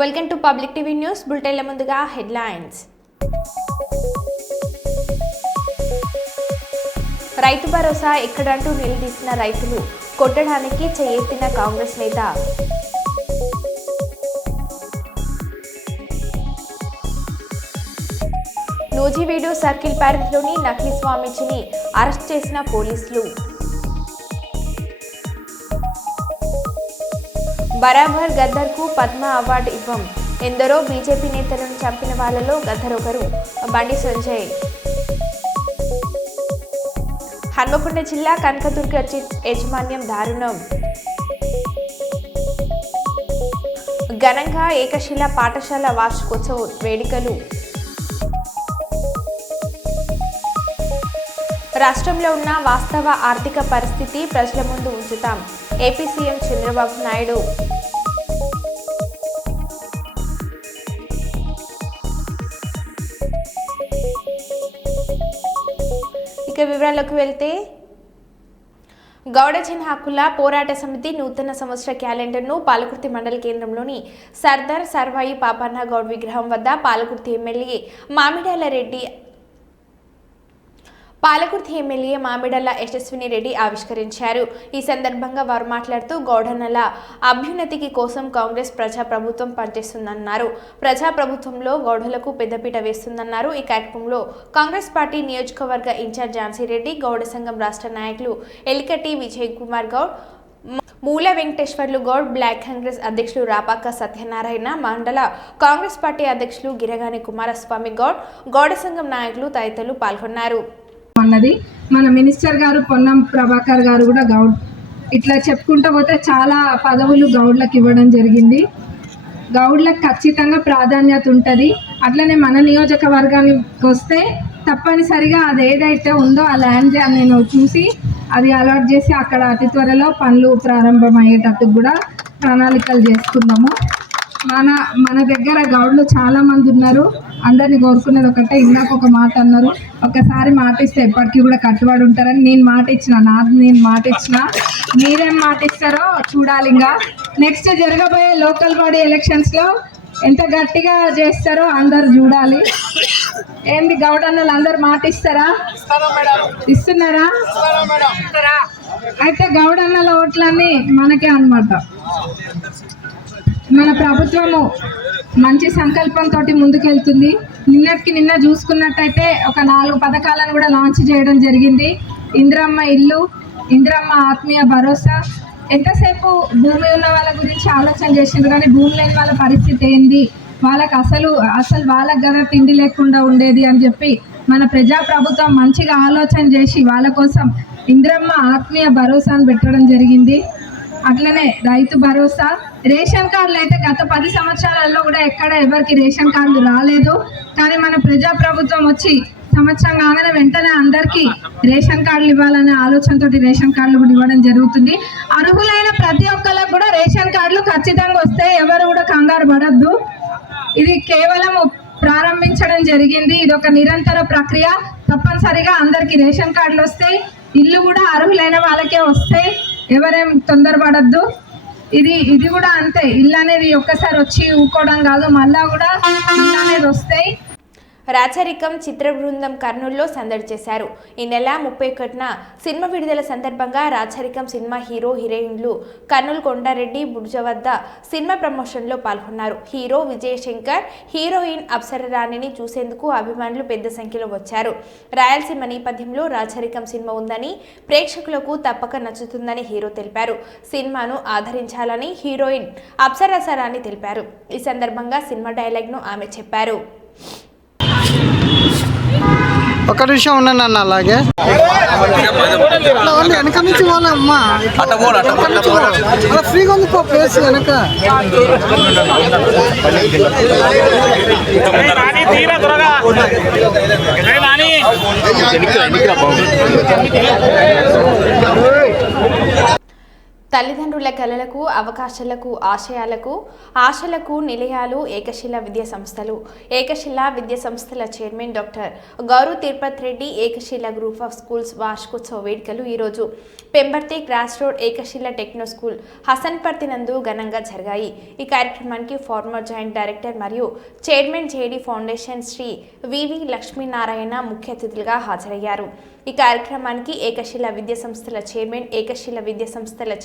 Welcome to public TV news బులెటిన్ల ముందుగా headlines. Rythu Bharosa ఎక్కడంటూ నిలదీసిన రైతులు కొట్టడానికి చేయెత్తిన కాంగ్రెస్ నేత. నూజివీడు సర్కిల్ పరిధిలోని నకిలీ స్వామీజీని అరెస్ట్ చేసిన పోలీసులు. బరాబర్ గద్దర్కు పద్మ అవార్డు ఇవ్వం. ఎందరో బీజేపీ నేతలను చంపిన వాళ్లలో గద్దర్ ఒకరు. బండి సంజయ్. హన్మకొండ జిల్లా కనకదుర్గ యాజమాన్యం దారుణం. ఘనంగా ఏకశిల పాఠశాల వార్షికోత్సవ వేడుకలు. రాష్ట్రంలో ఉన్న వాస్తవ ఆర్థిక పరిస్థితి ప్రజల ముందు ఉంచుతాం. AP CM Chandrababu Naidu. ఇక వివరాలకు వెళ్తే, గౌడజన హక్కుల పోరాట సమితి నూతన సంవత్సర క్యాలెండర్ను పాలకుర్తి మండల కేంద్రంలోని సర్దార్ సర్వాయి పాపన్న గౌడ్ విగ్రహం వద్ద పాలకుర్తి ఎమ్మెల్యే మామిడల యశస్విని రెడ్డి ఆవిష్కరించారు. ఈ సందర్భంగా వారు మాట్లాడుతూ గౌడన్నల అభ్యున్నతికి కోసం కాంగ్రెస్ ప్రజాప్రభుత్వం పనిచేస్తుందన్నారు. ప్రజాప్రభుత్వంలో గౌడులకు పెద్దపీట వేస్తుందన్నారు. ఈ కార్యక్రమంలో కాంగ్రెస్ పార్టీ నియోజకవర్గ ఇన్ఛార్జ్ ఝాన్సీ రెడ్డి, గౌడ సంఘం రాష్ట్ర నాయకులు ఎలికటి విజయ్ కుమార్ గౌడ్, మూల వెంకటేశ్వర్లు గౌడ్, బ్లాక్ కాంగ్రెస్ అధ్యక్షులు రాపాక సత్యనారాయణ, మండల కాంగ్రెస్ పార్టీ అధ్యక్షులు గిరగాని కుమారస్వామి గౌడ్, గౌడ సంఘం నాయకులు తదితరులు పాల్గొన్నారు. అన్నది మన మినిస్టర్ గారు పొన్నం ప్రభాకర్ గారు కూడా గౌడ్. ఇట్లా చెప్పుకుంటూ పోతే చాలా పదవులు గౌడ్లకు ఇవ్వడం జరిగింది. గౌడ్లకు ఖచ్చితంగా ప్రాధాన్యత ఉంటుంది. అట్లనే మన నియోజకవర్గానికి వస్తే తప్పనిసరిగా అది ఏదైతే ఉందో ఆ ల్యాండ్ నేను చూసి అది అలాట్ చేసి అక్కడ అతి త్వరలో పనులు ప్రారంభమయ్యేటట్టు కూడా ప్రణాళికలు చేసుకున్నాము. మన దగ్గర గౌడ్లు చాలా మంది ఉన్నారు. అందరినీ కోరుకునేది ఒకటే, ఇందాక ఒక మాట అన్నారు, ఒకసారి మాట ఇస్తే ఎప్పటికీ కూడా కట్టుబడి ఉంటారని. నేను మాట ఇచ్చిన మీరేం మాట ఇస్తారో చూడాలి. ఇంకా నెక్స్ట్ జరగబోయే లోకల్ బాడీ ఎలక్షన్స్లో ఎంత గట్టిగా చేస్తారో అందరు చూడాలి. ఏంది గౌడన్నలు అందరు మాట ఇస్తారా? ఇస్తున్నారా? అయితే గౌడన్నల ఓట్లన్నీ మనకే అన్నమాట. మన ప్రభుత్వము మంచి సంకల్పంతో ముందుకెళ్తుంది. నిన్న చూసుకున్నట్టయితే ఒక 4 పథకాలను కూడా లాంచ్ చేయడం జరిగింది. ఇందిరమ్మ ఇల్లు, ఇందిరమ్మ ఆత్మీయ భరోసా. ఎంతసేపు భూమి ఉన్న వాళ్ళ గురించి ఆలోచన చేసిండ్రు, కానీ భూమి లేని వాళ్ళ పరిస్థితి ఏంది, వాళ్ళకి అసలు వాళ్ళకి కదా తిండి లేకుండా ఉండేది అని చెప్పి మన ప్రజాప్రభుత్వం మంచిగా ఆలోచన చేసి వాళ్ళ కోసం ఇందిరమ్మ ఆత్మీయ భరోసాను పెట్టడం జరిగింది. అట్లనే రైతు భరోసా, రేషన్ కార్డులు అయితే గత 10 సంవత్సరాలలో కూడా ఎక్కడ ఎవరికి రేషన్ కార్డులు రాలేదు. కానీ మన ప్రజాప్రభుత్వం వచ్చి సంవత్సరం కాగానే వెంటనే అందరికీ రేషన్ కార్డులు ఇవ్వాలనే ఆలోచనతో రేషన్ కార్డులు కూడా ఇవ్వడం జరుగుతుంది. అర్హులైన ప్రతి ఒక్కరికి కూడా రేషన్ కార్డులు ఖచ్చితంగా వస్తాయి. ఎవరు కూడా కంగారు పడద్దు. ఇది కేవలం ప్రారంభించడం జరిగింది. ఇది ఒక నిరంతర ప్రక్రియ. తప్పనిసరిగా అందరికీ రేషన్ కార్డులు వస్తాయి. ఇల్లు కూడా అర్హులైన వాళ్ళకే వస్తాయి. ఎవరేం తొందరపడద్దు. ఇది కూడా అంతే. ఇల్లు అనేది ఒక్కసారి వచ్చి ఊకోవడం కాదు, మళ్ళా కూడా ఇల్లు అనేది వస్తాయి. రాచరికం చిత్ర బృందం కర్నూలులో సందడి చేశారు. ఈ నెల 31న సినిమా విడుదల సందర్భంగా రాచరికం సినిమా హీరో హీరోయిన్లు కర్నూలు కొండారెడ్డి బుర్జ వద్ద సినిమా ప్రమోషన్లో పాల్గొన్నారు. హీరో విజయశంకర్, హీరోయిన్ అప్సరరాణిని చూసేందుకు అభిమానులు పెద్ద సంఖ్యలో వచ్చారు. రాయలసీమ నేపథ్యంలో రాచరికం సినిమా ఉందని, ప్రేక్షకులకు తప్పక నచ్చుతుందని హీరో తెలిపారు. సినిమాను ఆదరించాలని హీరోయిన్ అప్సరరాణి తెలిపారు. ఈ సందర్భంగా సినిమా డైలాగ్ను ఆమె చెప్పారు. ఒక నిమిషం ఉన్నాను అన్న, అలాగే వెనక నుంచి పోనమ్మా, ఫ్రీగా ఉంది ప్లేస్ వెనక. తల్లిదండ్రుల కలలకు, అవకాశాలకు, ఆశలకు నిలయాలు ఏకశిల విద్యా సంస్థలు. ఏకశిల విద్యా సంస్థల chairman doctor Gouru Tirupati Reddy Ekashila group of schools వార్షికోత్సవ వేడుకలు ఈరోజు Pembarthi cross road Ekashila techno school Hasanparthy నందు ఘనంగా జరిగాయి. ఈ కార్యక్రమానికి ఫార్మర్ జాయింట్ డైరెక్టర్ మరియు chairman JD foundation Shri VV Lakshminarayana ముఖ్య అతిథులుగా హాజరయ్యారు. ఈ కార్యక్రమానికి ఏకశిల విద్యా సంస్థల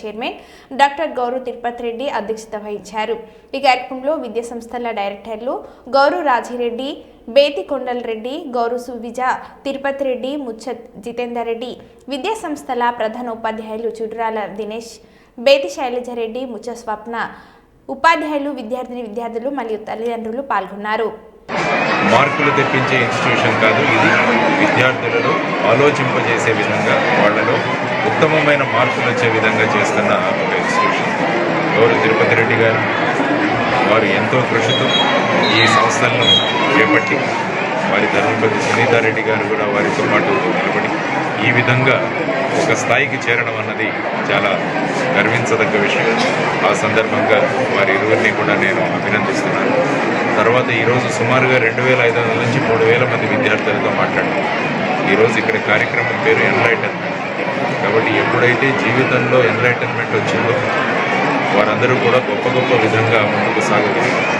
చైర్మన్ డాక్టర్ గౌరు తిరుపతి రెడ్డి అధ్యక్షత వహించారు. ఈ కార్యక్రమంలో విద్యా సంస్థల డైరెక్టర్లు గౌరు రాజిరెడ్డి, బేతి కొండల్ రెడ్డి, గౌరు సువిజ, తిరుపతి రెడ్డి, ముచ్చత్ జితేందర్ రెడ్డి, విద్యా సంస్థల ప్రధాన ఉపాధ్యాయులు చుడురాల దినేష్, బేతి శైలజారెడ్డి, ముచ్చ స్వప్న, ఉపాధ్యాయులు, విద్యార్థులు మరియు తల్లిదండ్రులు పాల్గొన్నారు. మార్కులు తెప్పించే ఇన్స్టిట్యూషన్ కాదు ఇది. విద్యార్థులను ఆలోచింపజేసే విధంగా, వాళ్లలో ఉత్తమమైన మార్కులు వచ్చే విధంగా చేస్తున్న ఒక ఇన్స్టిట్యూషన్. గౌరవ తిరుపతి రెడ్డి గారు వారు ఎంతో కృషితో ఈ సంస్థలను చేపట్టి, వారి ధర్మపతి సునీతారెడ్డి గారు కూడా వారితో పాటు నిలబడి ఈ విధంగా ఒక స్థాయికి చేరడం అన్నది చాలా గర్వించదగ్గ విషయం. ఆ సందర్భంగా వారి ఇరువురిని కూడా నేను అభినందిస్తున్నాను. తర్వాత ఈరోజు సుమారుగా 2500 నుంచి 3000 మంది విద్యార్థులతో మాట్లాడాను. ఈరోజు ఇక్కడ కార్యక్రమం పేరు ఎన్లైటన్మెంట్. కాబట్టి ఎప్పుడైతే జీవితంలో ఎన్లైటన్మెంట్ వచ్చిందో వారందరూ కూడా గొప్ప విధంగా ముందుకు సాగగలిగారు.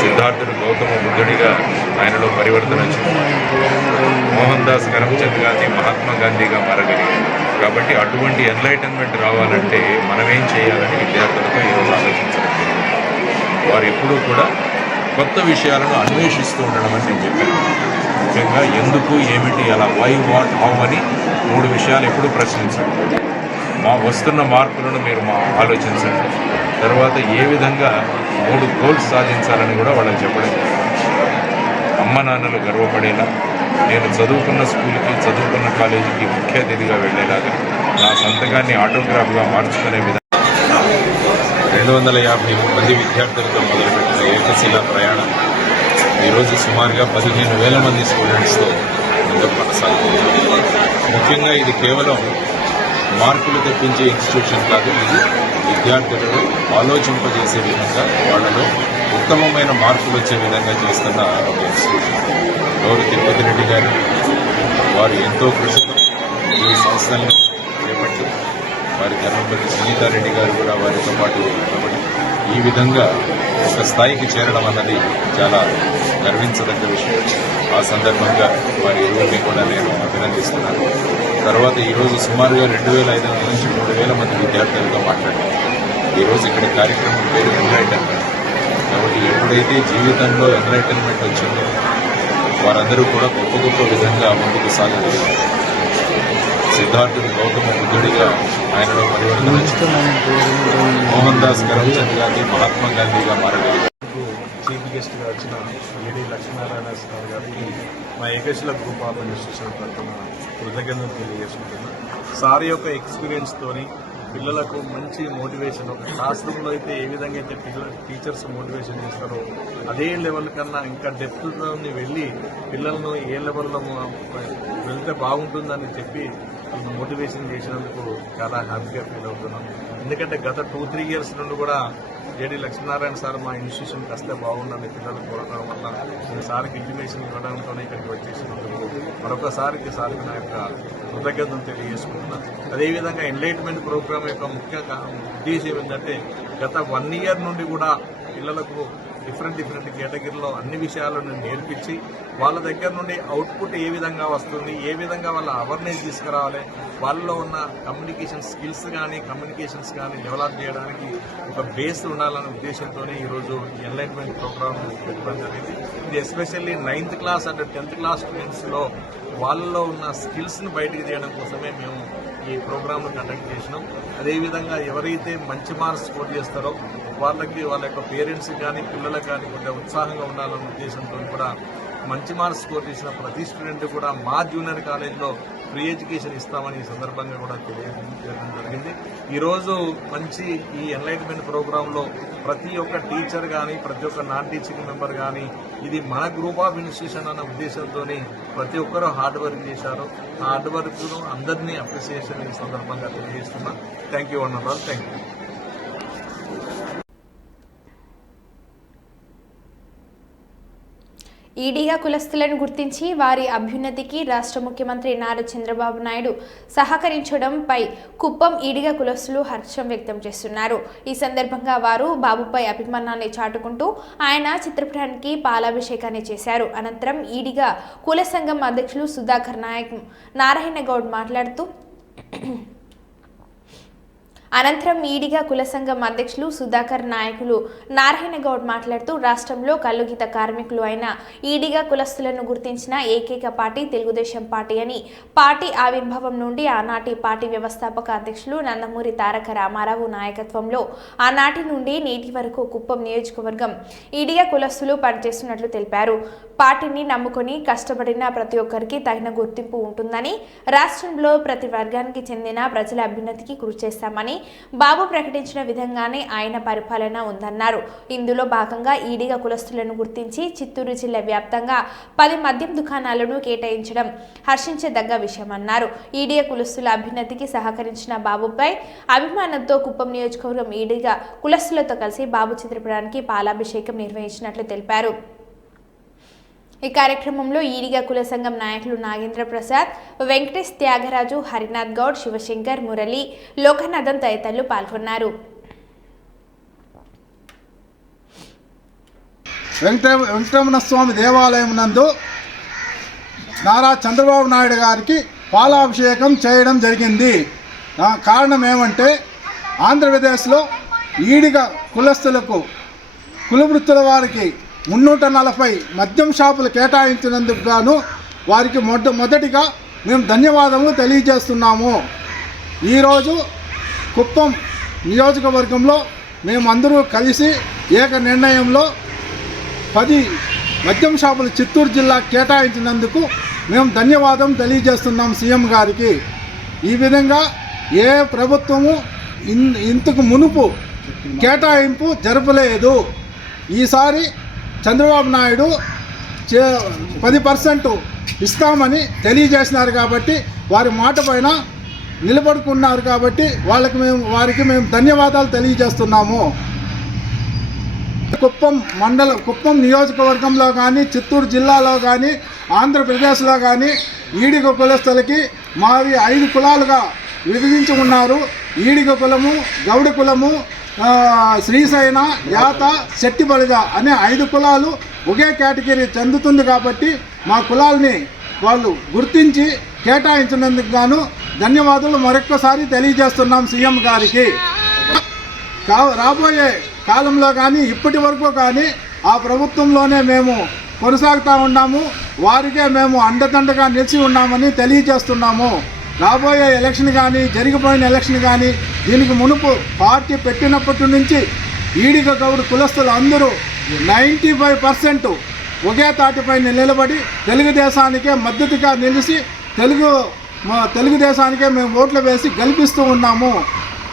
సిద్ధార్థుడు గౌతమ బుద్ధుడిగా ఆయనలో పరివర్తన వచ్చింది. మోహన్ దాస్ కరమ్చంద్ గాంధీ మహాత్మా గాంధీగా మారగలిగారు. కాబట్టి అటువంటి ఎన్లైటన్మెంట్ రావాలంటే మనమేం చేయాలని విద్యార్థులతో ఈరోజు ఆలోచించాలి. వారు ఎప్పుడూ కూడా కొత్త విషయాలను అన్వేషిస్తూ ఉండడం అని నేను చెప్పాను. ముఖ్యంగా ఎందుకు, ఏమిటి, అలా వై, వాట్, హౌ అని 3 విషయాలు ఎప్పుడూ ప్రశ్నించండి. వస్తున్న మార్పులను మీరు ఆలోచించండి. తర్వాత ఏ విధంగా 3 గోల్స్ సాధించాలని కూడా వాళ్ళకి చెప్పడం. అమ్మ నాన్నలు గర్వపడేలా, నేను చదువుకున్న స్కూల్కి, చదువుకున్న కాలేజీకి ముఖ్య అతిథిగా వెళ్ళేలాగా నా సంతకాన్ని ఆటోగ్రాఫ్గా మార్చుకునే విధంగా 250 మంది విద్యార్థులతో మొదలుపెట్టిన ఏకశిల ప్రయాణం ఈరోజు సుమారుగా 15,000 మంది స్టూడెంట్స్తో ముందుకు కొనసాగుతుంది. ముఖ్యంగా ఇది కేవలం మార్కులు తెప్పించే ఇన్స్టిట్యూషన్ కాదు. ఇది విద్యార్థులను ఆలోచింపజేసే విధంగా, వాళ్ళలో ఉత్తమమైన మార్కులు వచ్చే విధంగా చేస్తున్న ఒక ఇన్స్టిట్యూషన్. గౌరవ తిరుపతి రెడ్డి గారు వారు ఎంతో కృషితో ఈ సంస్థలను చేపట్టి, వారి ధర్మపతి సునీతారెడ్డి గారు కూడా వారితో పాటు నిలబడి ఈ విధంగా ఒక స్థాయికి చేరడం అన్నది చాలా గర్వించదగ్గ విషయం. ఆ సందర్భంగా వారి ఇరువురిని కూడా నేను అభినందిస్తున్నాను. తర్వాత ఈరోజు సుమారుగా 2500 నుంచి 3000 మంది విద్యార్థులతో మాట్లాడాను. ఈరోజు ఇక్కడ కార్యక్రమం పేరు ఎన్లైటన్మెంట్. కాబట్టి ఎప్పుడైతే జీవితంలో ఎన్లైటన్మెంట్ వచ్చిందో వారందరూ కూడా గొప్ప విధంగా ముందుకు సాగగలిగారు. సిద్ధార్థుడు గౌతమ బుద్ధుడిగా ఆయనలో పరివర్తన వచ్చింది. మోహన్ దాస్ కరమ్చంద్ గాంధీ మహాత్మా గాంధీగా మారగలిగారు. చీఫ్ గెస్ట్గా వచ్చిన జేడి లక్ష్మీనారాయణ సార్ గారికి మా ఏకశిల గ్రూప్ ఆఫ్ ఇన్స్టిట్యూషన్ తరఫున కృతజ్ఞతలు తెలియజేసుకుంటున్నాను. సార్ యొక్క ఎక్స్పీరియన్స్తోని పిల్లలకు మంచి మోటివేషన్, ఒక క్లాస్ రూమ్లో అయితే ఏ విధంగా అయితే టీచర్స్ మోటివేషన్ చేస్తారో అదే లెవెల్ కన్నా ఇంకా డెప్త్లో వెళ్ళి పిల్లలను ఏ లెవెల్లో వెళ్తే బాగుంటుందని చెప్పి మోటివేషన్ చేసినందుకు చాలా హ్యాపీగా ఫీల్ అవుతున్నాం. ఎందుకంటే గత 2-3 ఇయర్స్ నుండి కూడా జేడి లక్ష్మీనారాయణ సార్ మా ఇన్స్టిట్యూషన్కి వస్తే బాగుందని పిల్లలు కోరడం వల్ల నేను సార్కి ఇంటిమేషన్ ఇవ్వడంతోనే ఇక్కడికి వచ్చేసినందుకు మరొకసారికి సార్కి నా యొక్క కృతజ్ఞతలు తెలియజేసుకుంటున్నాను. అదేవిధంగా ఎన్లైట్మెంట్ ప్రోగ్రామ్ యొక్క ముఖ్య ఉద్దేశం ఏంటంటే గత 1 ఇయర్ నుండి కూడా పిల్లలకు డిఫరెంట్ కేటగిరీలో అన్ని విషయాలను నేర్పించి వాళ్ళ దగ్గర నుండి అవుట్పుట్ ఏ విధంగా వస్తుంది, ఏ విధంగా వాళ్ళ అవేర్నెస్ తీసుకురావాలి, వాళ్ళలో ఉన్న కమ్యూనికేషన్ స్కిల్స్ కానీ కమ్యూనికేషన్స్ కానీ డెవలప్ చేయడానికి ఒక బేస్ ఉండాలనే ఉద్దేశంతో ఈరోజు ఎన్లైట్మెంట్ ప్రోగ్రామ్ పెట్టడం జరిగింది. ఇది especially 9th class and 10th class స్టూడెంట్స్లో వాళ్ళలో ఉన్న స్కిల్స్ని బయటికి తీయడం కోసమే మేము ఈ ప్రోగ్రామ్ను కండక్ట్ చేసినాం. అదేవిధంగా ఎవరైతే మంచి మార్క్స్ స్కోర్ చేస్తారో వాళ్ళకి, వాళ్ళ యొక్క పేరెంట్స్కి కానీ పిల్లలకు కానీ కొంచెం ఉత్సాహంగా ఉండాలన్న ఉద్దేశంతో కూడా మంచి మార్క్స్ స్కోర్ చేసిన ప్రతి స్టూడెంట్ కూడా మా జూనియర్ కాలేజ్లో ఫ్రీ ఎడ్యుకేషన్ ఇస్తామని ఈ సందర్భంగా కూడా తెలియజేయడం జరిగింది. ఈరోజు మంచి ఈ ఎన్లైట్మెంట్ ప్రోగ్రాంలో ప్రతి ఒక్క టీచర్ కానీ ప్రతి ఒక్క నాన్ టీచింగ్ మెంబర్ కానీ ఇది మన గ్రూప్ ఆఫ్ ఇన్స్టిట్యూషన్ అన్న ఉద్దేశంతో ప్రతి ఒక్కరూ హార్డ్ వర్క్ చేశారు. ఆ హార్డ్ వర్క్ను అందరినీ అప్రిసియేషన్ ఈ సందర్భంగా తెలియజేస్తున్నా. థ్యాంక్ యూ అన్నదాలు. Thank you. ఈడీగా కులస్తులను గుర్తించి వారి అభ్యున్నతికి రాష్ట్ర ముఖ్యమంత్రి నారా చంద్రబాబు నాయుడు సహకరించడంపై కుప్పం ఈడిగా కులస్తులు హర్షం వ్యక్తం చేస్తున్నారు. ఈ సందర్భంగా వారు బాబుపై అభిమానాన్ని చాటుకుంటూ ఆయన చిత్రపటానికి పాలాభిషేకాన్ని చేశారు. అనంతరం ఈడిగా కుల సంఘం అధ్యక్షులు సుధాకర్ నారాయణ గౌడ్ మాట్లాడుతూ అనంతరం ఈడిగా కుల సంఘం అధ్యక్షులు సుధాకర్ నారాయణ గౌడ్ మాట్లాడుతూ రాష్ట్రంలో కల్లుగీత కార్మికులు అయిన ఈడిగా కులస్తులను గుర్తించిన ఏకైక పార్టీ తెలుగుదేశం పార్టీ అని, పార్టీ ఆవిర్భావం నుండి ఆనాటి పార్టీ వ్యవస్థాపక అధ్యక్షులు నందమూరి తారక రామారావు నాయకత్వంలో ఆనాటి నుండి నేటి వరకు కుప్పం నియోజకవర్గం ఈడిగా కులస్తులు పనిచేస్తున్నట్లు తెలిపారు. పార్టీని నమ్ముకొని కష్టపడిన ప్రతి ఒక్కరికి తగిన గుర్తింపు ఉంటుందని, రాష్ట్రంలో ప్రతి వర్గానికి చెందిన ప్రజల అభ్యున్నతికి కృషి చేస్తామని బాబు ప్రకటించిన విధంగానే ఆయన పరిపాలన ఉందన్నారు. ఇందులో భాగంగా ఈడిగా కులస్తులను గుర్తించి చిత్తూరు జిల్లా వ్యాప్తంగా 10 మద్యం దుకాణాలను కేటాయించడం హర్షించదగ్గ విషయమన్నారు. ఈడిగా కులస్తుల అభ్యున్నతికి సహకరించిన బాబుపై అభిమానంతో కుప్పం నియోజకవర్గం ఈడిగా కులస్తులతో కలిసి బాబు చిత్రపటానికి పాలాభిషేకం నిర్వహించినట్లు తెలిపారు. ఈ కార్యక్రమంలో ఈడిగా కుల సంఘం నాయకులు నాగేంద్ర ప్రసాద్, వెంకటేష్, త్యాగరాజు, హరినాథ్ గౌడ్, శివశంకర్, మురళి, లోకనాథన్ తదితరులు పాల్గొన్నారు. వెంకటరమణ స్వామి దేవాలయం నందు నారా చంద్రబాబు నాయుడు గారికి పాలాభిషేకం చేయడం జరిగింది. కారణం ఏమంటే ఆంధ్రప్రదేశ్లో ఈడిగా కులస్తులకు కులవృత్తుల వారికి 340 మద్యం షాపులు కేటాయించినందుకు గాను వారికి మొదటిగా మేము ధన్యవాదములు తెలియజేస్తున్నాము. ఈరోజు కుప్పం నియోజకవర్గంలో మేమందరూ కలిసి ఏక నిర్ణయంలో 10 మద్యం షాపులు చిత్తూరు జిల్లా కేటాయించినందుకు మేము ధన్యవాదం తెలియజేస్తున్నాం సీఎం గారికి. ఈ విధంగా ఏ ప్రభుత్వము ఇంతకు మునుపు కేటాయింపు జరపలేదు. ఈసారి చంద్రబాబు నాయుడు 10% ఇస్తామని తెలియజేసినారు కాబట్టి వారి మాట పైన నిలబడుకున్నారు కాబట్టి వారికి మేము ధన్యవాదాలు తెలియజేస్తున్నాము. కుప్పం నియోజకవర్గంలో కానీ చిత్తూరు జిల్లాలో కానీ ఆంధ్రప్రదేశ్లో కానీ ఈడిగ కులస్తులకి మావి 5 కులాలుగా విభజించి ఉన్నారు. ఈడిగ కులము, గౌడ కులము, శ్రీశైన, యాత, శెట్టిబలిగ అనే 5 కులాలు ఒకే కేటగిరీ చెందుతుంది కాబట్టి మా కులాల్ని వాళ్ళు గుర్తించి కేటాయించినందుకు గాను ధన్యవాదాలు మరొక్కసారి తెలియజేస్తున్నాం సీఎం గారికి. రాబోయే కాలంలో కానీ ఇప్పటి వరకు కానీ ఆ ప్రభుత్వంలోనే మేము కొనసాగుతూ ఉన్నాము. వారికే మేము అండదండగా నిలిచి ఉన్నామని తెలియజేస్తున్నాము. రాబోయే ఎలక్షన్ కానీ జరిగిపోయిన ఎలక్షన్ కానీ దీనికి మునుపు పార్టీ పెట్టినప్పటి నుంచి ఈడిగ గౌడ్ కులస్తులు అందరూ 95% ఒకే తాటిపైన నిలబడి తెలుగుదేశానికే మద్దతుగా నిలిచి తెలుగుదేశానికే మేము ఓట్లు వేసి గెలిపిస్తూ ఉన్నాము.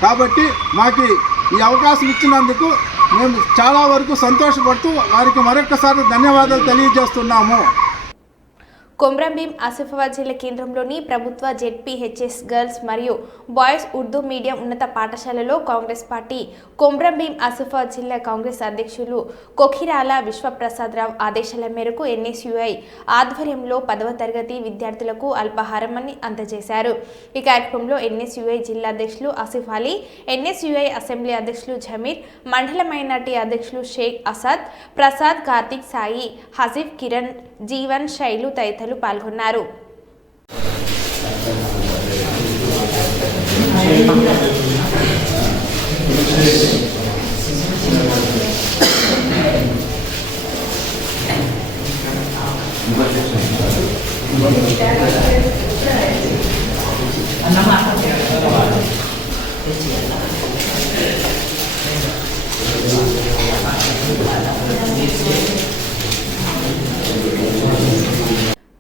కాబట్టి మాకు ఈ అవకాశం ఇచ్చినందుకు మేము చాలా వరకు సంతోషపడుతూ వారికి మరొకసారి ధన్యవాదాలు తెలియజేస్తున్నాము. కొమ్రంభీం ఆసిఫాబాద్ జిల్లా కేంద్రంలోని ప్రభుత్వ జెడ్పీహెచ్ఎస్ గర్ల్స్ మరియు బాయ్స్ ఉర్దూ మీడియం ఉన్నత పాఠశాలలో కాంగ్రెస్ పార్టీ కొమ్రంభీం ఆసిఫాబాద్ జిల్లా కాంగ్రెస్ అధ్యక్షులు కొఖిరాల విశ్వప్రసాదరావు ఆదేశాల మేరకు ఎన్ఎస్యుఐ ఆధ్వర్యంలో 10వ తరగతి విద్యార్థులకు అల్పాహారాన్ని అందజేశారు. ఈ కార్యక్రమంలో ఎన్ఎస్యుఐ జిల్లా అధ్యక్షులు ఆసిఫ్ అలీ, ఎన్ఎస్యుఐ అసెంబ్లీ అధ్యక్షులు జమీర్, మండల మైనార్టీ అధ్యక్షులు షేక్ అసాద్, ప్రసాద్, కార్తిక్, సాయి, హసీఫ్, కిరణ్, జీవన్, శైలు తదితరులు పాల్గొన్నారు.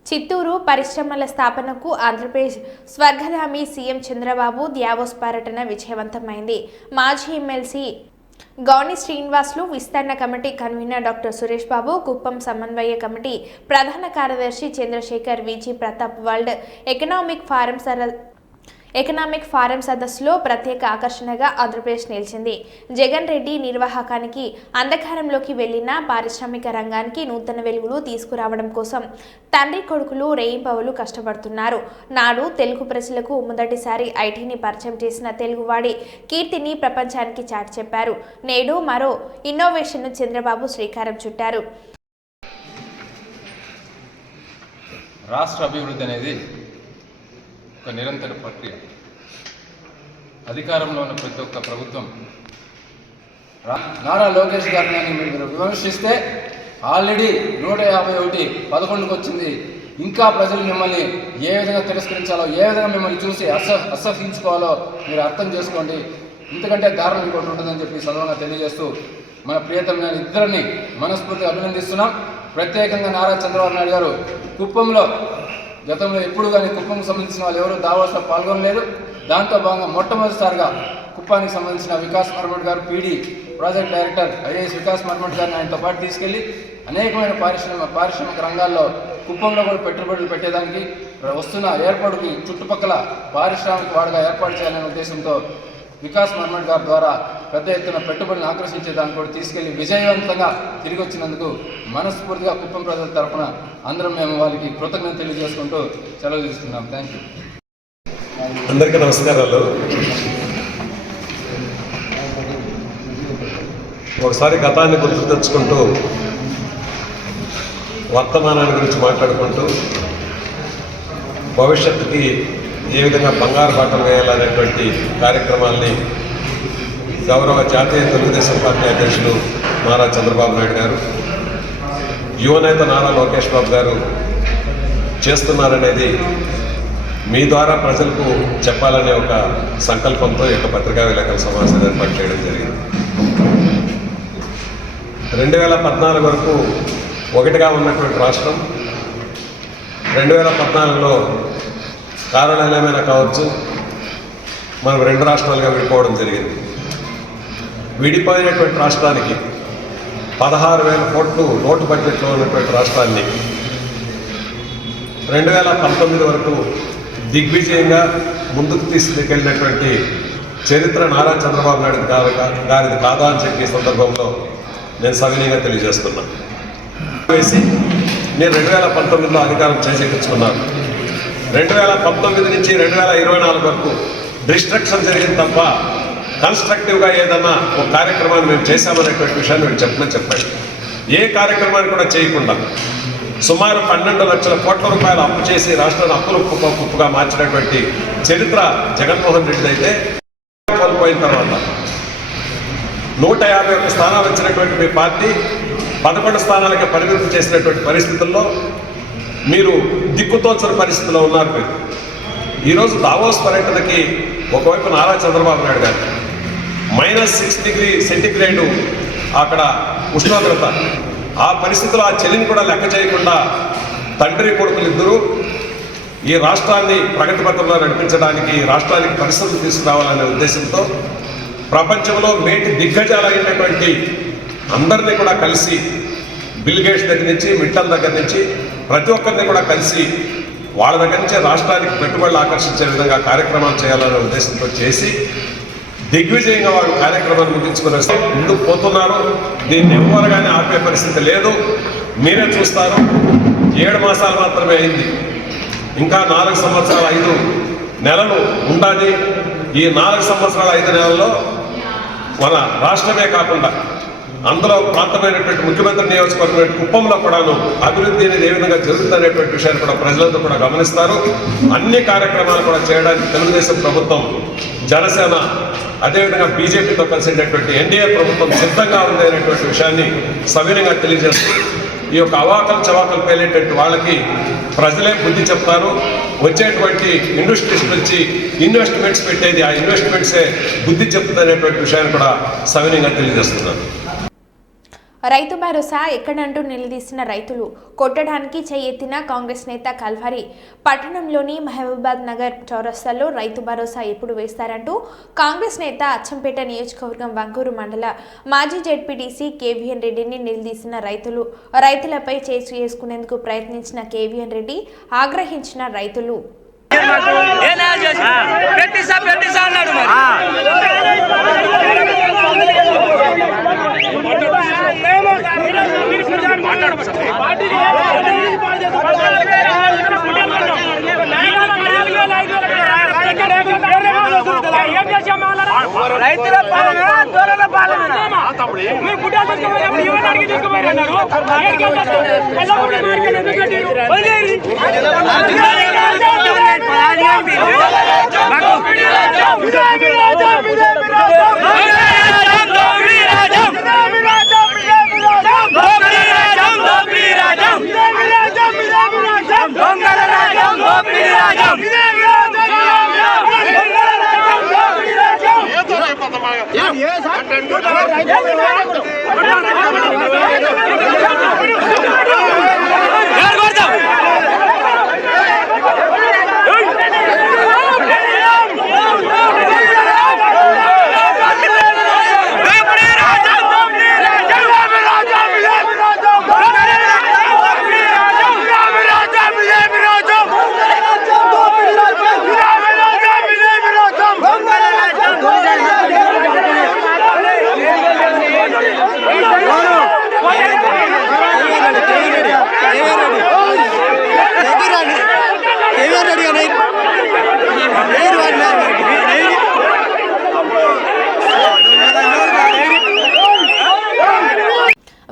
చిత్తూరు పరిశ్రమల స్థాపనకు ఆంధ్రప్రదేశ్ స్వర్గధామి సీఎం చంద్రబాబు డ్యావోస్ పర్యటన విజయవంతమైంది. మాజీ ఎమ్మెల్సీ గౌని శ్రీనివాసులు, విస్తరణ committee convener doctor Suresh Babu, Kuppam సమన్వయ కమిటీ ప్రధాన కార్యదర్శి Chandrashekar, Viji Pratap world economic forum సదస్సులో ప్రత్యేక ఆకర్షణగా ఆంధ్రప్రదేశ్ నిలిచింది. జగన్ రెడ్డి నిర్వాహకానికి అంధకారంలోకి వెళ్లిన పారిశ్రామిక రంగానికి నూతన వెలుగులు తీసుకురావడం కోసం తండ్రి కొడుకులు రేయింబవలు కష్టపడుతున్నారు. నాడు తెలుగు ప్రజలకు మొదటిసారి ఐటీని పరిచయం చేసిన తెలుగువాడి కీర్తిని ప్రపంచానికి చాటి చెప్పారు. నేడు మరో ఇన్నోవేషన్ను చంద్రబాబు శ్రీకారం చుట్టారు. రాష్ట్ర అభివృద్ధి అనేది ఒక నిరంతర ప్రక్రియ. అధికారంలో ఉన్న ప్రతి ఒక్క ప్రభుత్వం నారా లోకేష్ గారిని మీరు విమర్శిస్తే ఆల్రెడీ 151 11కు వచ్చింది. ఇంకా ప్రజలు మిమ్మల్ని ఏ విధంగా తిరస్కరించాలో, ఏ విధంగా మిమ్మల్ని చూసి అసహించుకోవాలో మీరు అర్థం చేసుకోండి. ఇంతకంటే దారుణం ఇంకోటి ఉంటుందని చెప్పి సదనంగా తెలియజేస్తూ మన ప్రియతమైన ఇద్దరిని మనస్ఫూర్తిగా అభినందిస్తున్నాం. ప్రత్యేకంగా నారా చంద్రబాబు నాయుడు గారు కుప్పంలో గతంలో ఎప్పుడు కానీ కుప్పంకు సంబంధించిన వాళ్ళు ఎవరు దావోస్లో పాల్గొనలేదు. దాంతో భాగంగా మొట్టమొదటిసారిగా కుప్పానికి సంబంధించిన వికాస్ మర్మట్ గారు, PD project director IAS Vikas Marmat గారిని ఆయనతో పాటు తీసుకెళ్లి అనేకమైన పారిశ్రామిక రంగాల్లో కుప్పంలో కూడా పెట్టుబడులు పెట్టేదానికి వస్తున్న ఏర్పాటుకి చుట్టుపక్కల పారిశ్రామిక వాడగా ఏర్పాటు చేయాలనే ఉద్దేశంతో వికాస్ మర్మట్ గారి ద్వారా పెద్ద ఎత్తున పెట్టుబడులను ఆకర్షించేదాన్ని కూడా తీసుకెళ్లి విజయవంతంగా తిరిగి వచ్చినందుకు మనస్ఫూర్తిగా కుప్పం ప్రజల తరఫున అందరం మేము వాళ్ళకి కృతజ్ఞత తెలియజేసుకుంటూ సెలవు తీసుకున్నాం. Thank you. అందరికీ నమస్కారాలు. ఒకసారి గతాన్ని గుర్తు తెచ్చుకుంటూ వర్తమానాన్ని గురించి మాట్లాడుకుంటూ భవిష్యత్తుకి ఏ విధంగా బంగారు బాటలు వేయాలనేటువంటి కార్యక్రమాల్ని గౌరవ జాతీయ తెలుగుదేశం పార్టీ అధ్యక్షులు నారా చంద్రబాబు నాయుడు గారు, యువనేత నారా లోకేష్ బాబు గారు చేస్తున్నారనేది మీ ద్వారా ప్రజలకు చెప్పాలనే ఒక సంకల్పంతో ఈ యొక్క పత్రికా విలేకరుల సమావేశం ఏర్పాటు చేయడం జరిగింది. 2014 వరకు ఒకటిగా ఉన్నటువంటి రాష్ట్రం 2014లో కారణాలు ఏమైనా కావచ్చు, మనం 2 రాష్ట్రాలుగా విడిపోవడం జరిగింది. విడిపోయినటువంటి రాష్ట్రానికి 16,000 కోట్లు లోటు బడ్జెట్లో ఉన్నటువంటి రాష్ట్రాన్ని 2019 వరకు దిగ్విజయంగా ముందుకు తీసుకెళ్ళినటువంటి చరిత్ర నారా చంద్రబాబు నాయుడు గారిది కాదా అని చెప్పి సందర్భంలో నేను సవినీయంగా తెలియజేస్తున్నాను. వేసి నేను 2019లో అధికారం చేసేయించుకున్నాను. 2019 నుంచి 2024 వరకు డిస్ట్రక్షన్ జరిగింది తప్ప కన్స్ట్రక్టివ్గా ఏదన్నా ఒక కార్యక్రమాన్ని మేము చేశామనేటువంటి విషయాన్ని మేము చెప్పండి. ఏ కార్యక్రమాన్ని కూడా చేయకుండా సుమారు 12 లక్షల కోట్ల రూపాయలు అప్పు చేసి రాష్ట్రాన్ని అప్పుల కుప్పుగా మార్చినటువంటి చరిత్ర జగన్మోహన్ రెడ్డి అయితే కోల్పోయిన తర్వాత 151 స్థానాలు వచ్చినటువంటి మీ పార్టీ 11 స్థానాలకే పరిమితం చేసినటువంటి పరిస్థితుల్లో మీరు దిక్కుతోచని పరిస్థితిలో ఉన్నారు. మీరు ఈరోజు దావోస్ పర్యటనకి ఒకవైపు నారా చంద్రబాబు నాయుడు గారు -6 డిగ్రీ సెంటిగ్రేడు అక్కడ ఉష్ణోగ్రత, ఆ పరిస్థితిలో ఆ చలిని కూడా లెక్క చేయకుండా తండ్రి కొడుకులు ఇద్దరూ ఈ రాష్ట్రాన్ని ప్రగతి పథంలో నడిపించడానికి, రాష్ట్రానికి పరిస్థితులు తీసుకురావాలనే ఉద్దేశంతో ప్రపంచంలో మేటి దిగ్గజాలైనటువంటి అందరినీ కూడా కలిసి, బిల్ గేట్స్ దగ్గర నుంచి మిట్టల్ దగ్గర నుంచి ప్రతి ఒక్కరిని కూడా కలిసి వాళ్ళ దగ్గర నుంచి రాష్ట్రానికి పెట్టుబడులు ఆకర్షించే విధంగా కార్యక్రమాలు చేయాలనే ఉద్దేశంతో చేసి దిగ్విజయంగా వాళ్ళు కార్యక్రమాన్ని ముగించుకుని ముందుకు పోతున్నారు. దీన్ని ఎవ్వరుగానే ఆపే పరిస్థితి లేదు. మీరే చూస్తారు, 7 మాసాలు మాత్రమే అయింది. ఇంకా 4 సంవత్సరాలు 5 నెలలు ఉండాలి. ఈ 4 సంవత్సరాల 5 నెలల్లో మన రాష్ట్రమే కాకుండా అందులో ప్రాంతమైనటువంటి ముఖ్యమంత్రి నియోజకవర్గం కుప్పంలో కూడాను అభివృద్ధి అనేది ఏ విధంగా జరుగుతుందనేటువంటి విషయాన్ని కూడా ప్రజలంతా కూడా గమనిస్తారు. అన్ని కార్యక్రమాలు కూడా చేయడానికి తెలుగుదేశం ప్రభుత్వం, జనసేన, అదేవిధంగా బీజేపీతో కలిసినటువంటి ఎన్డీఏ ప్రభుత్వం సిద్ధంగా ఉంది అనేటువంటి విషయాన్ని సవినయంగా తెలియజేస్తూ ఈ యొక్క అవాకలు చవాకలు పేలేటువంటి వాళ్ళకి ప్రజలే బుద్ధి చెప్తారు. వచ్చేటువంటి ఇండస్ట్రీస్ నుంచి ఇన్వెస్ట్మెంట్స్ పెట్టేది, ఆ ఇన్వెస్ట్మెంట్సే బుద్ధి చెప్తుంది అనేటువంటి విషయాన్ని కూడా సవినయంగా తెలియజేస్తున్నారు. రైతు భరోసా ఎక్కడంటూ నిలదీసిన రైతులు కొట్టడానికి చెయ్యెత్తిన కాంగ్రెస్ నేత కల్వరి పట్టణంలోని మహబూబాద్ నగర్ చౌరస్తాలో రైతు భరోసా ఎప్పుడు వేస్తారంటూ కాంగ్రెస్ నేత అచ్చంపేట నియోజకవర్గం వంగూరు మండల మాజీ జెడ్పీటీసీ కేవీఎన్ రెడ్డిని నిలదీసిన రైతులపై చేసుకునేందుకు ప్రయత్నించిన కేవీఎన్ రెడ్డి ఆగ్రహించిన రైతులు రైతుల పాలన దొరల పాలన మీరు పుట్టాలు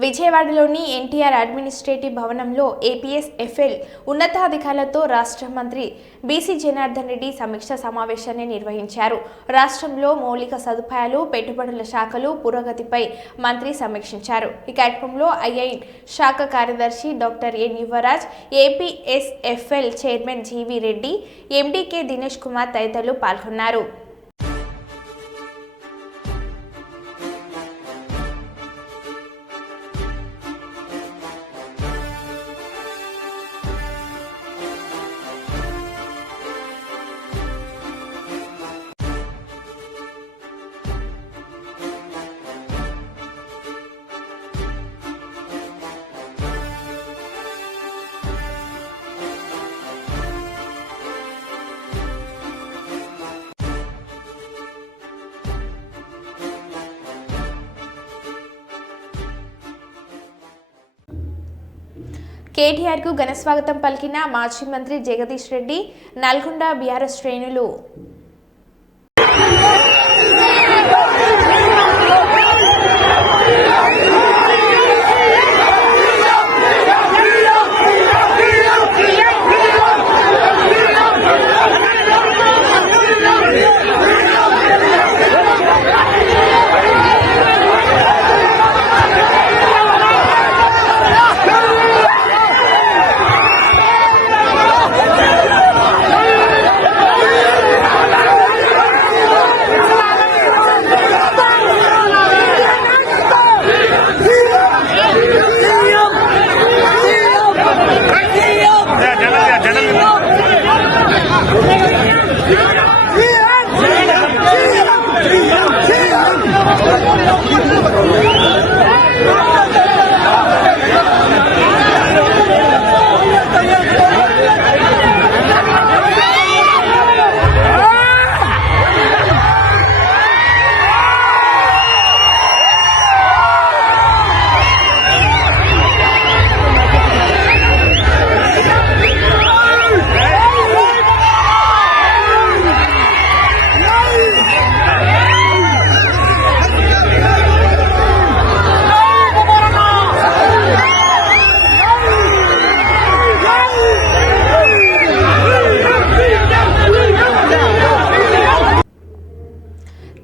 విజయవాడలోని ఎన్టీఆర్ అడ్మినిస్ట్రేటివ్ భవనంలో ఏపీఎస్ఎఫ్ఎల్ ఉన్నతాధికారులతో రాష్ట్ర మంత్రి బీసీ జనార్దన్ రెడ్డి సమీక్షా సమావేశాన్ని నిర్వహించారు. రాష్ట్రంలో మౌలిక సదుపాయాలు, పెట్టుబడుల శాఖలు పురోగతిపై మంత్రి సమీక్షించారు. ఈ కార్యక్రమంలో ఐఐన్ శాఖ కార్యదర్శి doctor N Yuvaraj, APSFL chairman GV Reddy, MD K Dinesh Kumar తదితరులు పాల్గొన్నారు. కేటీఆర్కు ఘనస్వాగతం పలికిన మాజీ మంత్రి జగదీష్ రెడ్డి, నల్గొండ బీఆర్ఎస్ శ్రేణులు.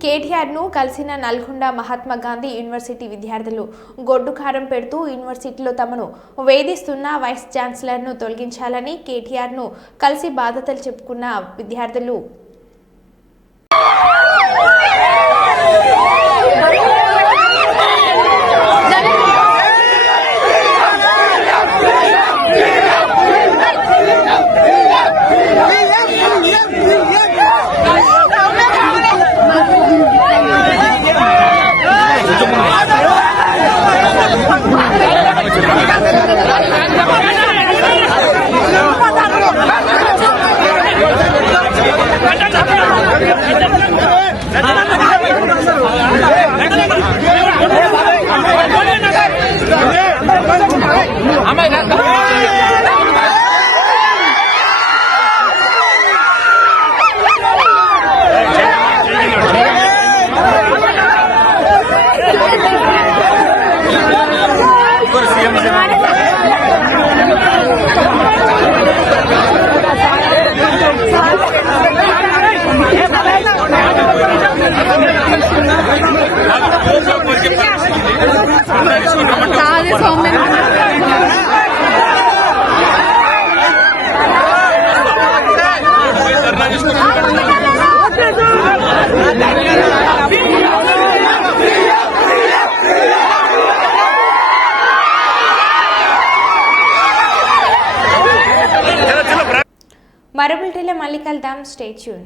కేటీఆర్ను కలిసిన నల్గొండ మహాత్మా గాంధీ యూనివర్సిటీ విద్యార్థులు గొడ్డు కారం పెడుతూ యూనివర్సిటీలో తమను వేధిస్తున్న వైస్ ఛాన్సలర్ను తొలగించాలని కేటీఆర్ను కలిసి బాధ్యతలు చెప్పుకున్న విద్యార్థులు మరో బులెటిన్లో మళ్ళీ కలుద్దాం. Stay tune.